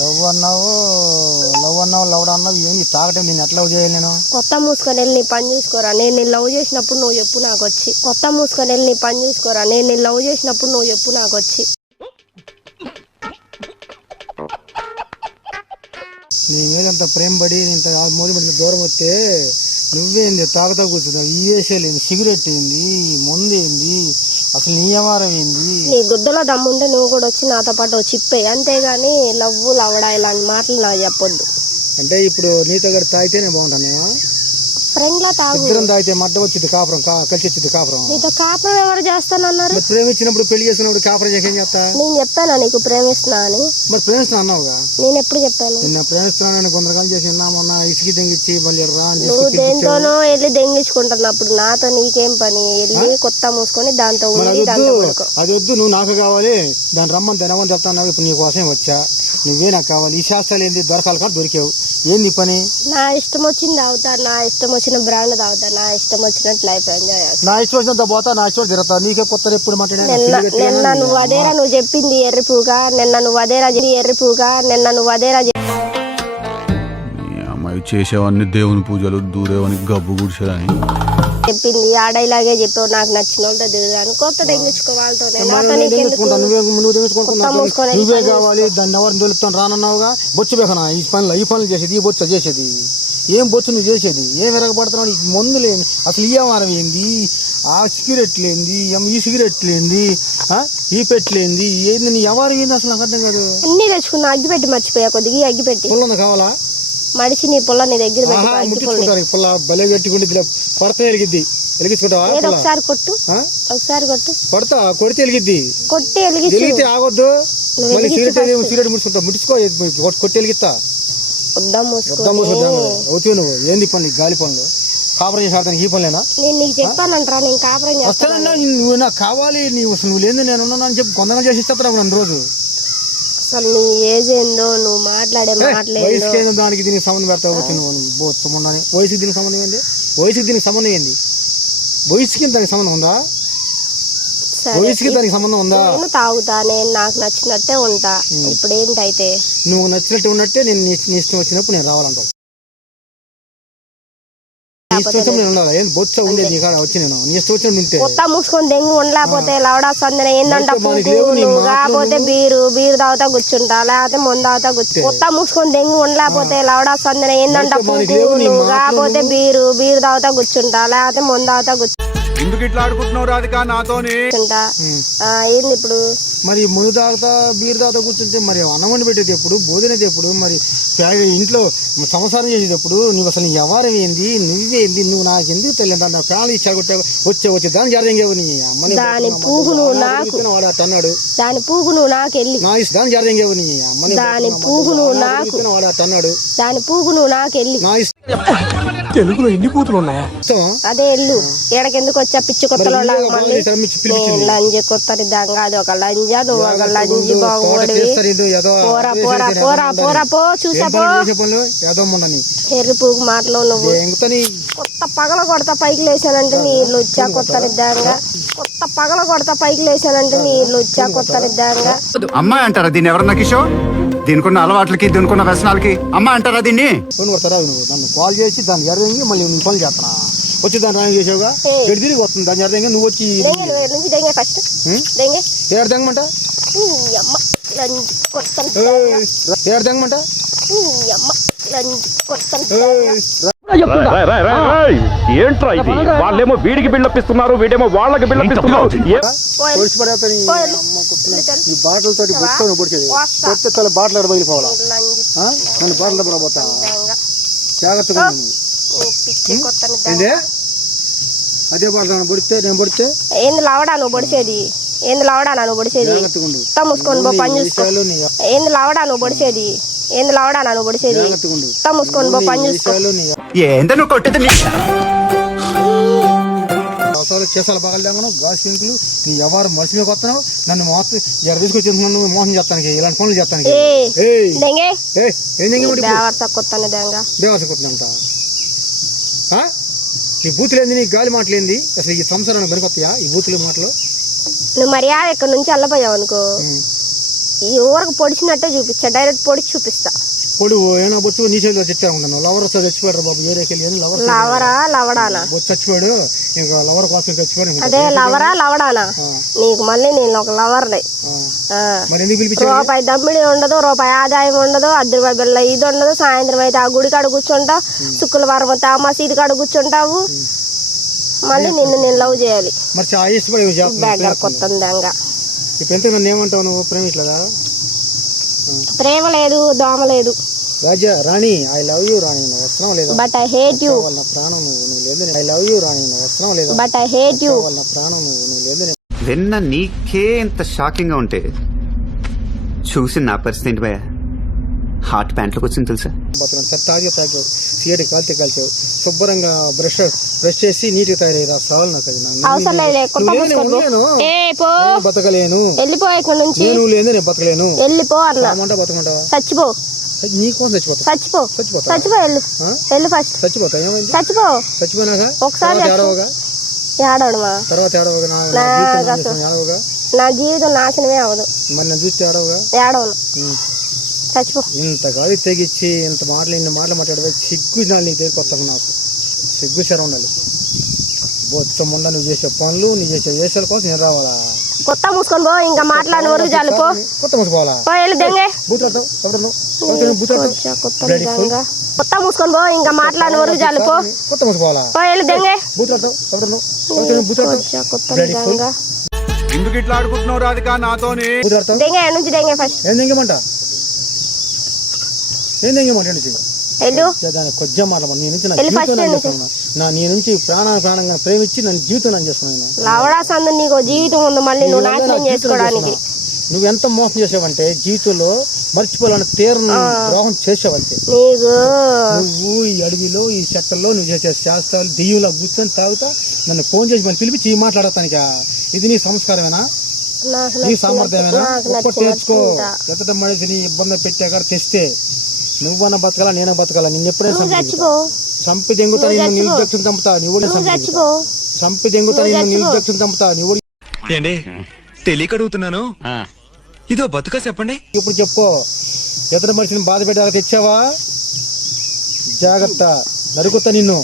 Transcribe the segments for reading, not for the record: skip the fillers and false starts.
Love అన్నావు love అన్నావు ఏంటి తాగటం నేను ఎట్లా లవ్ చేయాలి? నేను కొత్త మూసుకొని వెళ్ళి నీ పని చూసుకోరా. నేను లవ్ చేసినప్పుడు నువ్వు చెప్పు నాకు వచ్చి. కొత్త మూసుకొని వెళ్ళి నీ పని చూసుకోరా. నేను లవ్ చేసినప్పుడు నువ్వు చెప్పు నాకు వచ్చి. నీ మీద అంత ప్రేమ పడి ఇంత మోది పడి దూరం వస్తే నువ్వేంది తాగుతా కూర్చున్నావు? ఈ వేసేలేంది, సిగరెట్ ఏంది, మందు ఏంది, అసలు నీ వ్యవహారం ఏంది? నీ గుద్దలో దమ్ముంటే నువ్వు కూడా వచ్చి నాతో పాటు చిప్పే, అంతేగాని లవ్వు లవడా ఇలాంటి మాటలు నాకు చెప్పొద్దు. అంటే ఇప్పుడు నీతో కూడా తాగితేనే బాగుంటాను. ఫ్రెండ్ లా తాగు. ఇద్దరం తాగితే మడ్డ వచ్చింది కాపురం, కలిసి వచ్చింది కాపురం. నీతో కాపురం ఎవరు చేస్తానన్నారు? ప్రేమించినప్పుడు పెళ్లి చేసినప్పుడు కాపురం చేసేం చెప్తా? నేను చెప్పానా నీకు ప్రేమిస్తున్నా అని? మరి ప్రేమిస్తున్నా అన్నావుగా. నేను ఎప్పుడు చెప్పాను? నిన్న ప్రేమిస్తున్నాను కొందరు చేసి మొన్న ఇసుకి దెంగిచ్చి మళ్ళీ రా. నువ్వు దేంతోనో వెళ్ళి దెంగించుకుంటున్నప్పుడు నాతో నీకేం పని? వెళ్ళి కొత్త మూసుకొని దాంతో అది వద్దు, నువ్వు నాకు కావాలి. దాన్ని రమ్మని తెనవని చెప్తాను. ఇప్పుడు నీ కోసం వచ్చా, నువ్వే నాకు కావాలి. ఈ శాస్త్రాలు ఏంది దొరకాలి కానీ దొరికావు. ఏంది పని? నా ఇష్టం వచ్చింది తాగుతా, నా ఇష్టం వచ్చిన బ్రాండ్ తాగుతా, నా ఇష్టం వచ్చినట్టు లైఫ్ ఎంజాయ్ చేస్తా. నా ఇష్టం వచ్చినంత పోతా, నా ఇష్టం తిరుగుతా. నీకే కొత్త ఎప్పుడు నిన్న నువ్వు అదేరా నువ్వు చెప్పింది ఎర్రిపుగా. నిన్న నువ్వు అదేరా ఎర్రిపుగా. నిన్న నువ్వు అదేరా అమ్మాయి చేసేవన్నీ దేవుని పూజలు, దూరేవని గబ్బు గుడిసేదని చెప్పింది. ఆ డైలాగే చెప్పావు. నాకు నచ్చిన వాళ్ళతో దిగుదాను, కొత్త తెగించుకో వాళ్ళతో. నువ్వే కావాలి. దాన్ని ఎవరిని దొరుకుతాను రానన్నావుగా. బొచ్చు బెకనా ఈ పనులు చేసేది, ఈ బొచ్చు చేసేది. ఏం బొచ్చు నువ్వు చేసేది? ఏం విరగబడుతున్నావు? నీకు మందు లేని అసలు ఈ వారం ఏంది? ఆ సిగరెట్ లేంది, ఈ సిగరెట్ లేంది, ఈ పెట్టలేంది, ఏంది నీ ఎవరు ఏంది అసలు నాకు అర్థం కాదు. అన్ని తెచ్చుకున్నా, అగ్గిపెట్టి మర్చిపోయా. కొద్దిగా అగ్గిపెట్టి పుల్ల కావాలా? మడిచి నీ పుల్ల నీ దగ్గర పుల్ల బలే పెట్టుకుంటే కొరత వెలిగిద్ది. వెలిగించుకుంటావా? ఒకసారి కొట్టు, ఒకసారి కొట్టు. కొడతా, కొడితే వెలిగిద్ది. కొట్టి వెలిగిస్తే ఆగొద్దు. మళ్ళీ సిగరెట్ ముడుచుకుంటా, ముడుచుకో, కొట్టి వెలిగిస్తా. అవుతావు నువ్వు. ఏంది పనులు? గాలి పనులు. కాపురం చేసి ఆడతానికి ఈ పనులేనా? నేను నీకు చెప్పానంటారా నేను కాపురం వస్తానన్నా. నువ్వు నాకు కావాలి. నువ్వు లేదు నేను ఉన్నాను చెప్పి కొందరు చేసి ఇస్తాను నన్ను రోజు. అసలు నీ ఏజ్ ఏందో, నువ్వు మాట్లాడే మాట్లాడేదో దానికి దీనికి సంబంధం పెడతావు. వయసుకి దీనికి సంబంధం ఏంది? వయసుకి దీనికి సంబంధం ఏంది? వయసుకి దానికి సంబంధం ఉందా? వయసుకి దానికి సంబంధం ఉందా? నేను తాగుతా, నేను నాకు నచ్చినట్టే ఉంటా. ఇప్పుడు ఏంటైతే నువ్వు నచ్చినట్టు ఉన్నట్టే నేను నీ ఇష్టం వచ్చినప్పుడు నేను రావాలంటావు. కొత్త మూసుకొని దెంగి ఉండలేకపోతే లవడా సందన ఏందంట కాకపోతే బీరు తాగుతా కూర్చుంటా, లేకపోతే ముందు తాగుతా కూర్చు. కొత్త మూసుకొని దెంగి ఉండలేకపోతే లవడా సందన ఏందంట కాకపోతే బీరు తాగుతా కూర్చుంటా, లేకపోతే ముందు తాగుతా కూర్చు. ఎందుకు ఇట్లా ఆడుకుంటున్నావు రాధిక నాతోని? ఏంది ఇప్పుడు మరి ముందు తాగుతా బీరు తాగుతా కూర్చుంటే మరి అన్నం వండి పెట్టేది ఎప్పుడు? భోజనం ఎప్పుడు? మరి ఇంట్లో సంసారం చేసేది ఎప్పుడు? నువ్వు అసలు వ్యవహారం ఏంది? నువ్వేంది? నువ్వు నాకు ఎందుకు తెలియదు? నా ఫ్యామిలీ ఇచ్చా వచ్చే దాని జరదేంగేవు. నీ అమ్మని దాని పూగు నువ్వు నాకు అన్నాడు. దాని పూగు నువ్వు నాకు వెళ్ళి నా ఇష్టం దాని జరదేంగేవు. నీ అమ్మని దాని పూగు నువ్వు నాకు అన్నాడు. దాని పూగు నువ్వు నాకు వెళ్ళి. నా ఇష్టం. తెలుగులో ఎన్ని కూతురు ఉన్నాయా? అదే ఎల్లు ఏడకెందుకు వచ్చా పిచ్చి కొత్తలో లంజ కొత్తని దంగాది. ఒక లంజ నువ్వు ఒక లంజి బాగుడివి. పోరా పోరా పోరా పోరా పో చూసా పో. ఎర్రి పూగు మాటలు నువ్వు. కొత్త పగల కొడతా పైకి లేసానంటే నీ ఇల్లు వచ్చా కొత్త నిద్దాంగా. కొత్త పగల కొడతా పైకి లేసానంటే నీ ఇల్లు వచ్చా కొత్త నిద్దాంగా. అమ్మాయి అంటారా దీన్ని? ఎవరన్నా కిషోర్ దీనికున్న అలవాట్లకి దీనికున్న వ్యసనాలకి అమ్మాయి అంటారా దీన్ని? నన్ను కాల్ చేసి దాన్ని జరదంగి మళ్ళీ నువ్వు పనులు చేస్తున్నా. వచ్చి దాన్ని రాని చేసావుగా తిరిగి వస్తుంది దాన్ని జరదంగా. నువ్వు వచ్చి ఫస్ట్ ఏడదంగమంట ఏడదంగమంట ఏంట్రా ఇది? వాళ్ళేమో వీడికి బిల్డప్పిస్తున్నారు, వీడేమో వాళ్ళకి బిల్డప్పిస్తున్నారు. ఈ బాటలతో బొట్టుకొని పొడిచేది కొత్త తల బాటలు బయలుపోవాలా? మన బాటలు పోతా జాగ్రత్తగా. అదే బాటలు పొడితే నేను పొడితే ఏంది లావడా నువ్వు పొడిచేది? ఏంది లావడా నువ్వు పొడిచేది? మూసుకొని పో పని చూసుకో. ఏంది లావడా నువ్వు పొడిచేది? ఏంది లావడా నువ్వు పొడిచేది? మూసుకొని పో పని చూసుకో. చేసాలు బాగాలేమను గాలి సింకులు నీ ఎవరు మనిషి మీద వస్తున్నావు. నన్ను మొత్తం ఎక్కడ తీసుకొచ్చి మోసం చేస్తానికి ఇలాంటి పనులు చేస్తానికి. కొత్తంట నీ బూతులేంది? నీ గాలి మాటలేంది? అసలు ఈ సంసారానికి పనికొస్తాయా ఈ బూతులు మాటలు? నువ్వు మర్యాద ఇక్కడ నుంచి వెళ్ళపోయావు అనుకో ఈ ఊరకు పొడిచినట్టే చూపించా, డైరెక్ట్ పొడిచి చూపిస్తా. పొడి ఏమైనా బొచ్చు నీ చేతిలో తెచ్చానుకున్నాను. లవర్ వస్తే చచ్చిపోయారు బాబు, ఏరేకెళ్ళి అని లవర్ లవరా లవడానా? బొచ్చు చచ్చిపోయాడు, ఇంకా లవర్ కోసం చచ్చిపోయాడు. అదే లవరా లవడానా? నీకు మళ్ళీ నేను ఒక లవర్ని. మరి ఎందుకు పిలిపించావు? రూపాయి దమ్మిడి ఉండదు, రూపాయి ఆదాయం ఉండదు, 10 రూపాయల బిళ్ళ ఇది ఉండదు. సాయంత్రం అయితే ఆ గుడి కాడ కూర్చుంటావు, శుక్రవారం అయితే ఆ మసీదు కాడ కూర్చుంటావు. మళ్ళీ నిన్ను నేను లవ్ చేయాలి. మరి చాలా ఇష్టపడి బ్యాగ్ కొత్త దెంగ. ఇప్పుడు ఎంత నన్ను ఏమంటావు నువ్వు? ప్రేమిట్లేదా? ప్రేమ లేదు, దోమ లేదు. రాజా రాణి, ఐ లవ్ యూ రాణి, నువ్వు వస్తున్నావు లేదా? But I hate you. వాళ్ళ ప్రాణం నువ్వు లేదు. ఐ లవ్ యూ రాణి, నువ్వు వస్తున్నావు లేదా? But I hate you. వాళ్ళ ప్రాణం నువ్వు లేదు. విన్న నీకే ఇంత షాకింగ్ గా ఉంటే చూసి నా పరిస్థితి ఏంటి భయ? హార్ట్ ప్యాంట్లోకి వచ్చింది తెలుసా? తాగి తాగావు, సిగరెట్ కాల్చావు, శుభ్రంగా బ్రష్ చేసి నీటికి తయారయ్యి సాల్. నాకు అది అవసరం లేదు. బతకలేను. వెళ్ళిపో ఇక్కడ నుంచి. నువ్వు లేదు, నేను బతకలేను. వెళ్ళిపో అన్నా. బతకమంటావా? చచ్చిపో. నీకోసం చచ్చిపోతా. చచ్చిపో. వెళ్ళు ఫస్ట్. చచ్చిపోతా. ఏమైంది? చచ్చిపో. చచ్చిపోయినాక ఒకసారి ఏడవగా, ఏడవడమా? తర్వాత ఏడవగా, ఏడవగా నా జీవితం నాశనమే అవదు. మరి నేను చూస్తే ఏడవగా, ఏడవను. చచ్చిపో. ఇంత గాలి తెగిచ్చి ఇంత మాటలు ఇన్ని మాటలు మాట్లాడవే సిగ్గు ఉండాలి. నీకు దగ్గర కొత్తగా నాకు సిగ్గు శరం ఉండాలి. మొత్తం ఉండ నువ్వు చేసే పనులు, నువ్వు చేసే వేషాల కోసం నేను రావాలా? కొత్త మూసుకొని పో, ఇంకా మాట్లాడిన వరకు చాలు. పో కొత్త మూసుకోవాలా? దెంగే. బూతులాడతావు. కొత్త మూసుకొని పో, ఇంకా మాట్లాడిన వరకు చాలు. పో కొత్త మూసుకోవాలా? దెంగే. బూతులాడతావు. ఎందుకు ఇట్లా ఆడుకుంటున్నావు రాధిక నాతోని? దెంగే నుంచి దెంగే ఫస్ట్. ఏం దెంగమంట? వెళ్ళు. కొంచెం మాట నీ నుంచి నీ నుంచి ప్రాణంగా ప్రేమించి నన్ను జీవితం అని చేస్తున్నాను. లవడా సందు నీకు జీవితం ఉంది, మళ్ళీ నువ్వు నాశనం చేసుకోవడానికి. నువ్వు ఎంత మోసం చేసావంటే జీవితంలో మర్చిపోవాలని తీరని ద్రోహం చేసావంటే. నువ్వు ఈ అడవిలో ఈ చెట్టల్లో నువ్వు చేసే శాస్త్రాలు దెయ్యంలో కూర్చొని తాగుతా నన్ను ఫోన్ చేసి మనం పిలిపించి మాట్లాడతానిక? ఇది నీ సంస్కారమేనా? నీ సామర్థ్యమేనా? ఒక్కటి నేర్చుకో. ఎత్తట మనిషిని ఇబ్బంది పెట్టాక తెస్తే నువ్వన్న బతకాలా, నేనే బతకాలా? నిన్ను ఎప్పుడైనా చంపి దెంగుతా, నిన్ను నిర్దక్షిణ చంపుతా. నువ్వు చంపి దెంగుతా, నిన్ను నిర్దక్షిణ చంపుతా. నువ్వు ఏండి తెలియక అడుగుతున్నాను, ఇదో బతుక చెప్పండి. ఇప్పుడు చెప్పు, ఎత్తట మనిషిని బాధ పెట్టాక తెచ్చావా? జాగ్రత్త, నరుకుతా నిన్ను.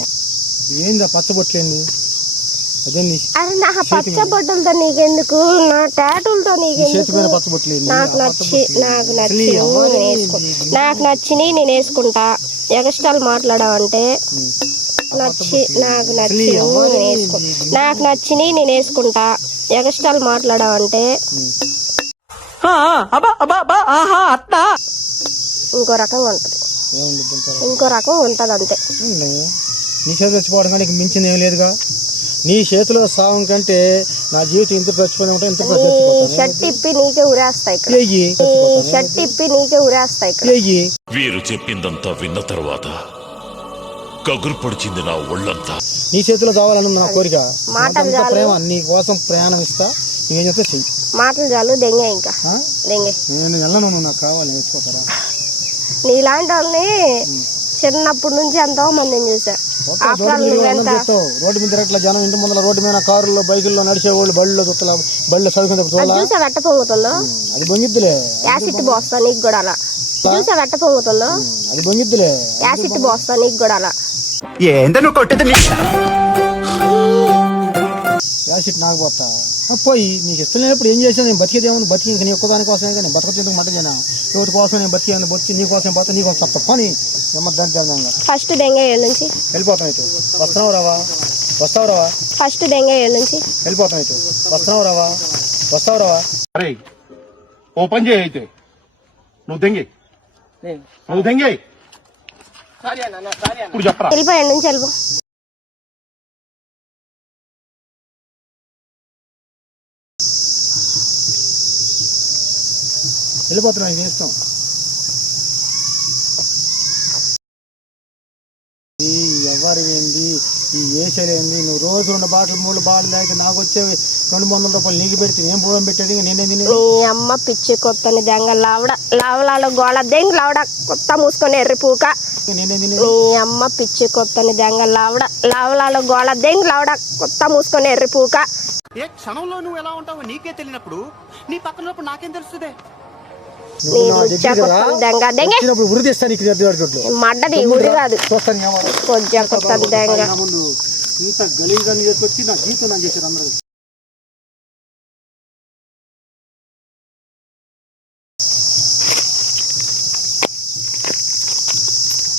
ఏందా పచ్చబొట్లేంది? అరే నా పచ్చబొట్టులతో నీకెందుకు, నా టాటూలతో నీకెందుకు? నాకు నచ్చి నేను వేసుకుంటా. ఎగస్టాల్ మాట్లాడావంటే నాకు నచ్చి నేను వేసుకుంటా. ఎగస్టాల్ మాట్లాడావంటే ఇంకో రకంగా ఉంటది, అంతే. నీ చేతిలో చచ్చిపోవడం కానీ మించింది ఏం లేదుగా. నీ చేతిలో సావం కంటే నా జీవితం ఇంత చచ్చిపోయి ఉంటే ఇంత షర్ట్ ఇప్పి నీకే ఉరేస్తాయి. వీరు చెప్పిందంతా విన్న తర్వాత కగురు పొడిచింది నా ఒళ్ళంతా. నీ చేతిలో కావాలని నా కోరిక. ప్రేమ నీ కోసం ప్రయాణం ఇస్తా. నువ్వేం చెప్తే చెయ్యి. మాటలు చాలు, దెంగే. ఇంకా దెంగే. నేను వెళ్ళను, నాకు కావాలి. నేర్చుకోతారా? నీలాంటి వాళ్ళని చిన్నప్పటి నుంచి ఎంతో మందిని చూసా. రోడ్డు మీద తిరగట్లా జనం, ఇంటి ముందర రోడ్డు మీద కారుల్లో బైకుల్లో నడిచేవాళ్ళు, బళ్ళలో చూస్తా, బళ్ళు చదువుకుంటే చూసా వెట్ట పొంగుతుందో. అది బొంగిద్దులే. యాసిడ్ పోస్తా నీకు కూడా అలా. చూసా వెట్ట పొంగుతుందో. అది బొంగిద్దులే. యాసిడ్ పోస్తా నీకు కూడా అలా. ఏందో నువ్వు కొట్టేది? యాసిడ్ నాకు పోతా పోయి. నీకు ఇష్టం లేనప్పుడు ఏం చేసాను? నేను బతికేదేమో బతికి నీ ఒక్కదాని కోసమే కానీ బతకలేదు మట జనా. ఎవరి కోసం నేను బతికాను, బతికి నీ కోసం పోతా, నీ కోసం తప్ప పని దాని ఫస్ట్ దెంగే నుంచి వెళ్ళిపోతాను. ఇటు వస్తావు రావా? ఫస్ట్ దెంగే నుంచి వెళ్ళిపోతాను. ఇటు వస్తావు రావా? అరే ఓ పని చేయి, అయితే నువ్వు దెంగి ఇప్పుడు చెప్పరా? వెళ్ళిపోయాడు నుంచి వెళ్ళిపో. వెళ్ళిపోతున్నాను. ఇది ఇష్టం. ఎవరు ఏంది ఈ ఏషలు ఏంది? నువ్వు రోజు 2 బాటలు 3 బాటలు తాగి నాకు వచ్చేవి 200 రూపాయలు నీకు పెడితే నేను పూడం పెట్టేది. నేనే నీ అమ్మ పిచ్చి కొత్తని దెంగ లావడాలో గోళ దెంగ లావడ కొత్త మూసుకొని ఎర్రి పూక. నీ అమ్మ పిచ్చి కొత్తని దెంగ లావడాలో గోళ దెంగ లావడ కొత్త మూసుకొని ఎర్రి పూక. ఏ క్షణంలో నువ్వు ఎలా ఉంటావో నీకే తెలియనప్పుడు నీ పక్కన నాకేం తెలుస్తుంది? నీ బుచ్చా కొత్త దెంగ దెంగ వచ్చినప్పుడు ఉరి తీస్తాను ఇక్కడ చోట్లు మడ్డది ఉరి కాదు చూస్తాను కొజ్జా కొత్త దెంగ ముందు ఇంత గలీజ్గా చేసుకొచ్చి నా జీవితం నాకు చేశారు అందరూ.